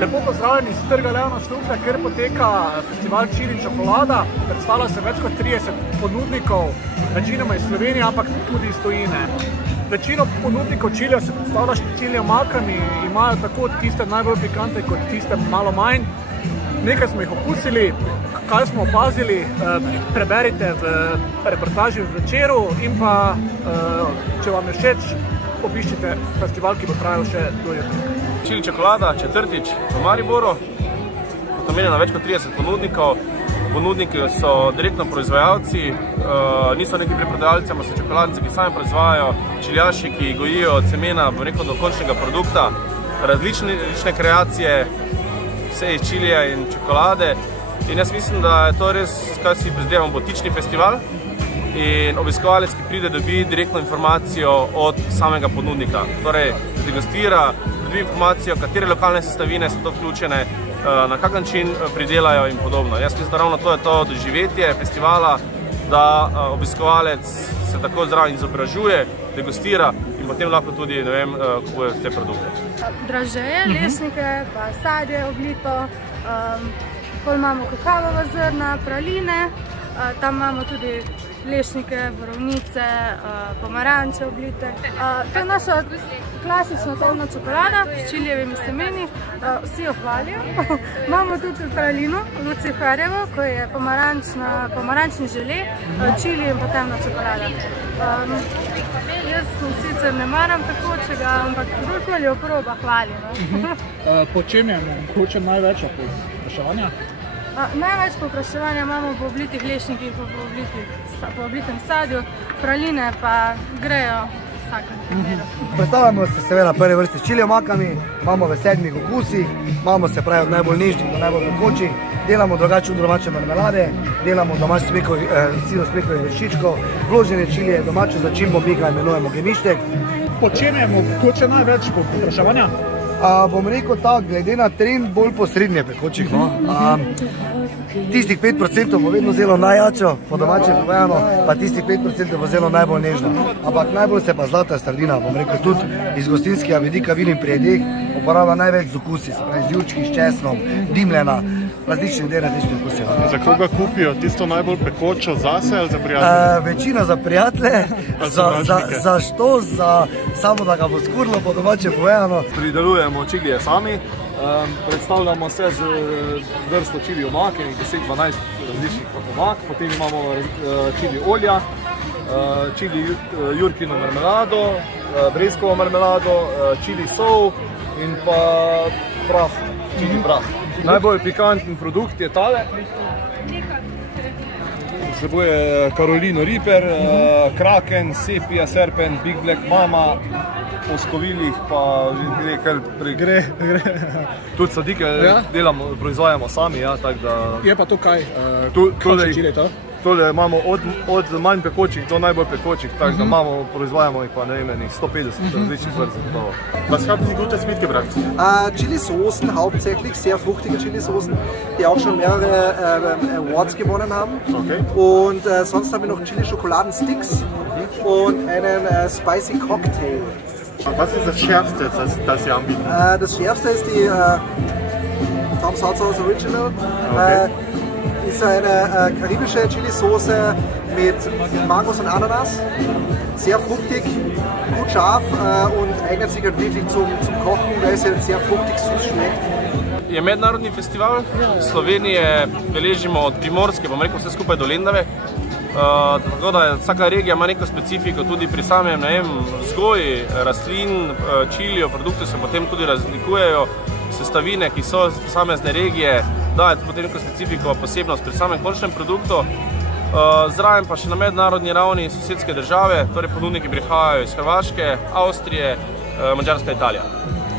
Lepo pozdravljeni iz trga Leona Štuklja, kjer poteka festival Čili in čokolada. Predstavlja se več kot 30 ponudnikov, večinoma iz Slovenije, ampak tudi iz tujine. Večino ponudnikov čilija se predstavlja s čili omakami, imajo tako tiste najbolj pikante kot tiste malo manj. Nekaj smo jih okusili, kaj smo opazili, preberite v reportaži v Večeru in pa, če vam je všeč, obiščite festival, ki bo trajal še do jutri. Čili čokolada, četrtič v Mariboru, pomenjeno več kot 30 ponudnikov. Ponudniki so direktno proizvajalci, niso neki preprodajalci, ampak so čokoladnice, ki sami proizvajajo, čiljaši, ki gojijo od semena do končnega produkta, različne kreacije, vse iz čilija in čokolade. In jaz mislim, da je to res, kaj si prizadevamo, botični festival. In obiskovalec, ki pride, dobi direktno informacijo od samega ponudnika. Torej, zdegustira, dobi informacijo, katere lokalne sestavine so to vključene, na kak način pridelajo in podobno. Jaz mislim, da ravno to je to doživetje festivala, da obiskovalec se tako zraven izobražuje, degustira in potem lahko tudi, ne vem, kupuje te produkte. Dražeje, lešnike, pa sadje oblito, pol imamo kakavova zrna, praline, tam imamo tudi lešnike, borovnice, pomaranče oblite. To je naša klasična temna čokolada s čilijevimi semeni, vsi jo hvalijo. Imamo tudi pralino, luciferjevo, ko je pomarančni žele, čili in pa temna čokolada. Jaz sicer ne maram pekočega, ampak kdorkoli jo proba, hvali. Po čem je mogoče največ povpraševanja? Največ povpraševanja imamo po oblitih lešnikih, po oblitem sadju, praline pa grejo v vsakem primeru. Predstavljamo se seveda prve vrste s čili omakami, imamo v 7 okusih, imamo se pravi od najbolj nežnih do najbolj pekočih, delamo drugače od domače marmelade, delamo domač silo smrekovih vršičkov, vložene čilije, domačo začimbo, mi ga imenujemo gemištek. Po čem je mogoče največ povpraševanja? Bom rekel tako, glede na trend bolj posrednje pekočih. Tistih 5% bo vedno zelo najjačo, po domače povedano, pa tistih 5% bo zelo najbolj nežno. Ampak najbolj se pa zlata sardina, bom rekel, tudi iz gostinskega vidika vidim pri jedeh, uporablja največ z okusi, se pravi z jurčki, s česnom, dimljena, različni okusi. Za koga kupijo tisto najbolj pekočo, zase ali za prijatelje? Večina za prijatelje, za što, samo da ga bo skurlo, po domače povedano. Pridelujemo čilije sami, predstavljamo se z vrsto čili omake, 10-12 različnih omak, potem imamo čili olja, čili jurkino marmelado, breskovo marmelado, čili sol in pa prah, čili prah. Najbolj pikanten produkt je tale. Vsebuje Carolino Reaper, Kraken, Sepia, Serpent, Big Black Mama, po skovilih pa gre kar gre. Tudi sadike proizvajamo sami, tako da... Je pa to kaj? Kakšne čili je to? Tole imamo od manj pekočih do najbolj pekočich, tako da proizvajamo jih pa ne vem, 150 različnih vrst. Was haben Sie Gutes mitgebracht? Chili-Soßen, hauptsächlich sehr fruchtige Chili-Soßen, die auch schon mehrere Awards gewonnen haben. Okay. Und sonst haben wir noch Chili-Schokoladen-Sticks und einen Spicy Cocktail. Was ist das Schärfste, das Sie anbieten? Das Schärfste ist die Tom's Hot Sauce Original. Okay. Ist eine karibische Chili-Soße mit Mangos und Ananas. Sehr fruchtig, gut scharf und eignet sich halt wirklich zum Kochen, weil es sehr fruchtig süß schmeckt. Je mednarodni festival, Slovenije beležimo od Primorske, bom rekel vse skupaj do Lendave. Tako da vsaka regija ima neko specifiko tudi pri samem vzgoji rastlin, čilijo, produkti se potem tudi razlikujejo, sestavine, ki so posamezne regije, daje potem neko specifiko, posebnost pri samem končnem produktu. Zraven pa še na mednarodni ravni sosedske države, torej ponudniki prihajajo iz Hrvaške, Avstrije, Madžarska, Italija.